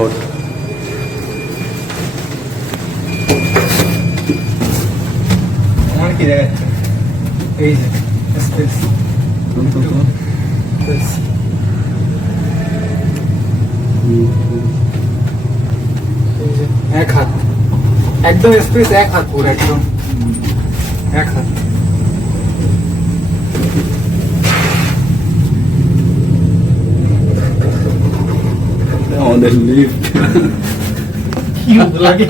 ওঠ আমার কি দেখাচ্ছে? এই যে স্পেস এক হাত। একদম স্পেস এক হাত পুরো, একদম এক হাত leave. কি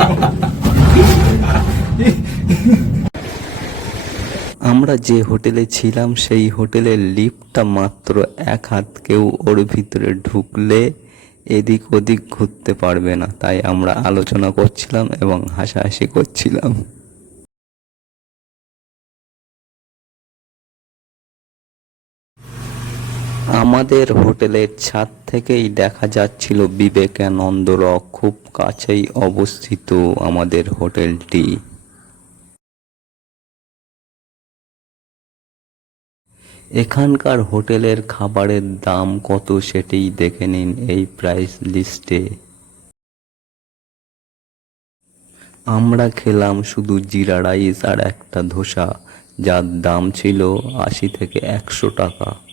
আমরা যে হোটেলে ছিলাম, সেই হোটেলের লিফটটা মাত্র এক হাত কেউ ওর ভিতরে ঢুকলে এদিক ওদিক ঘুরতে পারবে না তাই আমরা আলোচনা করছিলাম এবং হাসাহাসি করছিলাম আমাদের হোটেলের ছাদ থেকেই দেখা যাচ্ছিল বিবেকানন্দ রক খুব কাছেই অবস্থিত আমাদের হোটেলটি। এখানকার হোটেলের খাবারের দাম কত সেটিই দেখে নিন এই প্রাইস লিস্টে। আমরা খেলাম শুধু জিরা রাইস আর একটা ধোসা, যার দাম ছিল আশি থেকে একশো টাকা।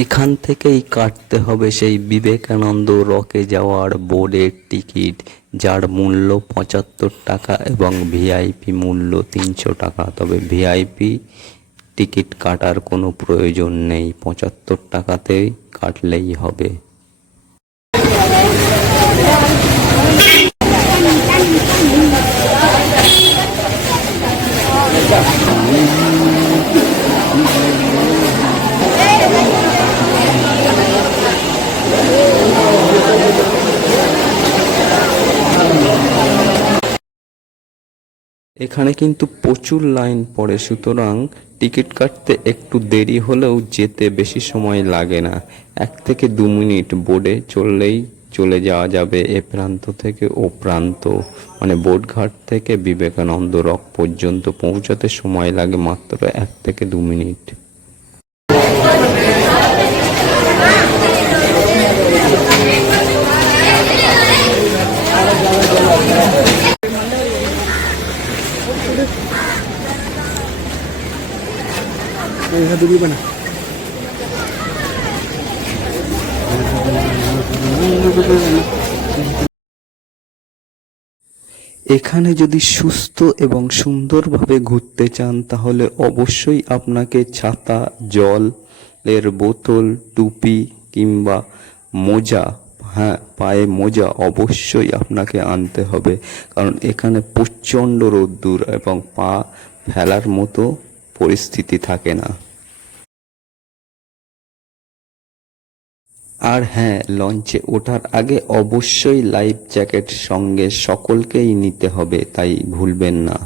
এখান থেকেই কাটতে হবে সেই বিবেকানন্দ রকে যাওয়ার বোর্ডের টিকিট, যার মূল্য পঁচাত্তর টাকা এবং ভিআইপি মূল্য তিনশো টাকা। তবে ভিআইপি টিকিট কাটার কোনো প্রয়োজন নেই। পঁচাত্তর টাকাতেই কাটলেই হবে। এখানে কিন্তু প্রচুর লাইন পড়ে, সুতরাং টিকিট কাটতে একটু দেরি হলেও যেতে বেশি সময় লাগে না। এক থেকে দু মিনিট বোর্ডে চললেই চলে যাওয়া যাবে এ প্রান্ত থেকে ও প্রান্ত। মানে বোটঘাট থেকে বিবেকানন্দ রক পর্যন্ত পৌঁছাতে সময় লাগে মাত্র এক থেকে দু মিনিট। এখানে যদি সুস্থ এবং সুন্দরভাবে ঘুরতে চান, তাহলে অবশ্যই আপনাকে ছাতা জলের বোতল, টুপি কিংবা মোজা হ্যাঁ পায়ে মোজা অবশ্যই আপনাকে আনতে হবে। কারণ এখানে প্রচণ্ড রোদ্দুর এবং পা ফেলার মতো পরিস্থিতি থাকে না। আর হ্যাঁ লঞ্চে ওঠার আগে অবশ্যই লাইফ জ্যাকেট সঙ্গে সকলকেই নিতে হবে, তাই ভুলবেন না।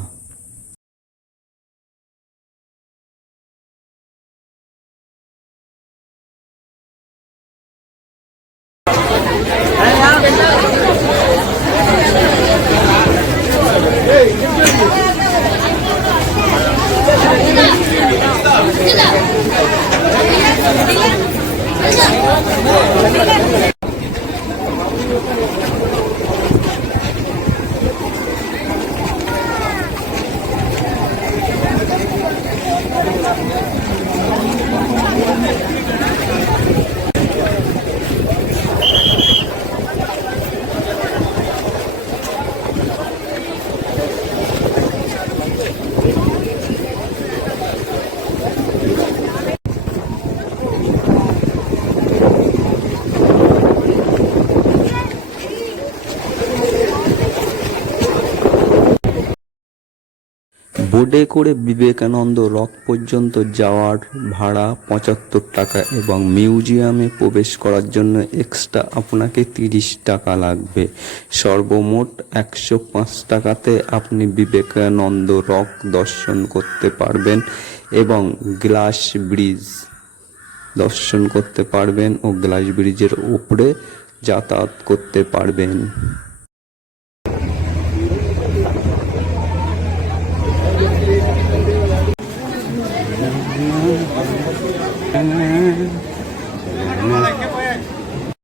বোর্ডে করে বিবেকানন্দ রক পর্যন্ত যাওয়ার ভাড়া পঁচাত্তর টাকা এবং মিউজিয়ামে প্রবেশ করার জন্য এক্সট্রা আপনাকে তিরিশ টাকা লাগবে। সর্বমোট একশো পাঁচ টাকাতে আপনি বিবেকানন্দ রক দর্শন করতে পারবেন এবং গ্লাস ব্রিজ দর্শন করতে পারবেন ও গ্লাস ব্রিজের উপরে যাতায়াত করতে পারবেন।